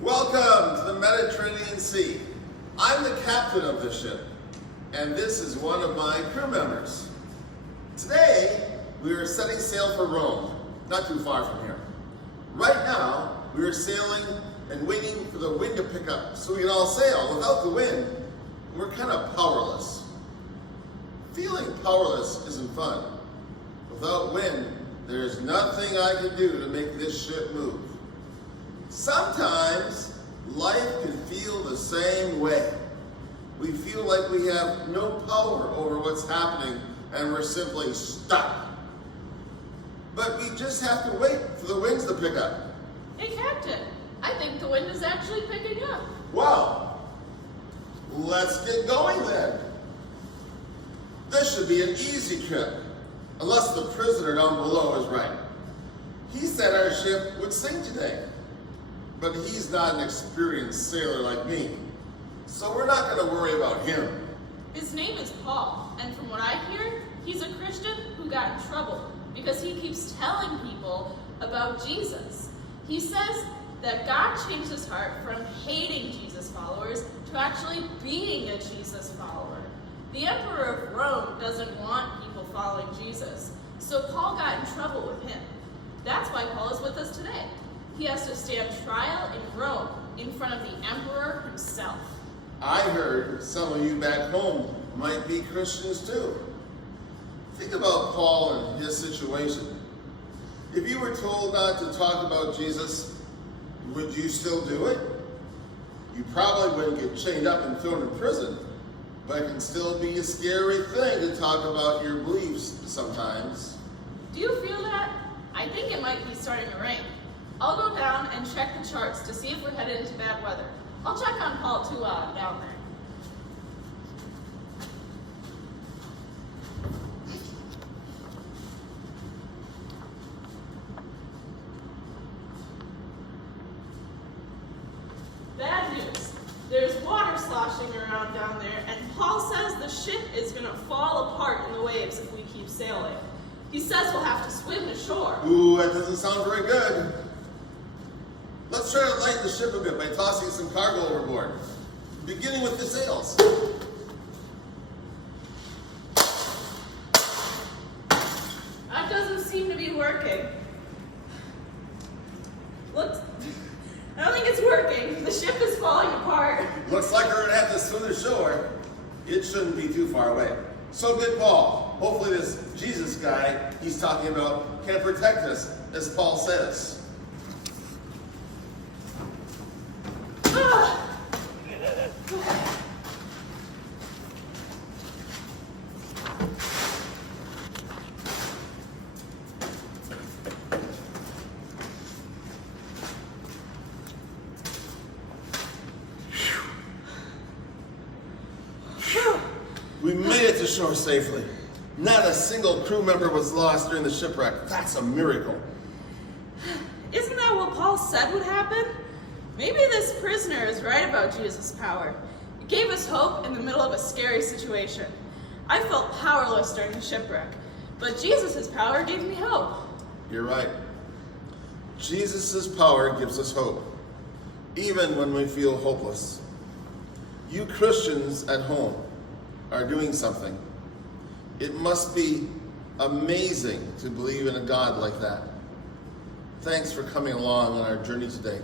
Welcome to the Mediterranean Sea. I'm the captain of this ship, and this is one of my crew members. Today, we are setting sail for Rome, not too far from here. Right now, we are sailing and waiting for the wind to pick up so we can all sail. Without the wind, we're kind of powerless. Feeling powerless isn't fun. Without wind, there's nothing I can do to make this ship move. Sometimes life can feel the same way. We feel like we have no power over what's happening and we're simply stuck. But we just have to wait for the winds to pick up. Hey, Captain, I think the wind is actually picking up. Well, let's get going then. This should be an easy trip, unless the prisoner down below is right. He said our ship would sink today, but he's not an experienced sailor like me, so we're not going to worry about him. His name is Paul, and from what I hear, he's a Christian who got in trouble because he keeps telling people about Jesus. He says that God changed his heart from hating Jesus followers to actually being a Jesus follower. The Emperor of Rome doesn't want people following Jesus, so Paul got in trouble with him. That's why Paul is with us today. He has to stand trial in Rome in front of the Emperor himself. I heard some of you back home might be Christians too. Think about Paul and his situation. If you were told not to talk about Jesus, would you still do it? You probably wouldn't get chained up and thrown in prison, but it can still be a scary thing to talk about your beliefs sometimes. Do you feel that? I think it might be starting to rain. I'll go down and check the charts to see if we're headed into bad weather. I'll check on Paul too while I'm down there. Bad news. There's water sloshing around down there, and Paul says the ship is going to fall apart in the waves if we keep sailing. He says we'll have to swim to shore. Ooh, that doesn't sound very good. Let's try to lighten the ship a bit by tossing some cargo overboard, beginning with the sails. That doesn't seem to be working. Look, I don't think it's working. The ship is falling apart. Looks like we're gonna have to swim to shore. It shouldn't be too far away. So good, Paul. Hopefully this Jesus guy he's talking about can protect us, as Paul says. We made it to shore safely. Not a single crew member was lost during the shipwreck. That's a miracle. Isn't that what Paul said would happen? Maybe this prisoner is right about Jesus' power. It gave us hope in the middle of a scary situation. I felt powerless during the shipwreck, but Jesus' power gave me hope. You're right. Jesus' power gives us hope, even when we feel hopeless. You Christians at home are doing something. It must be amazing to believe in a God like that. Thanks for coming along on our journey today.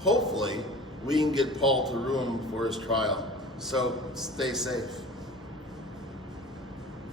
Hopefully, we can get Paul to Rome for his trial. So stay safe.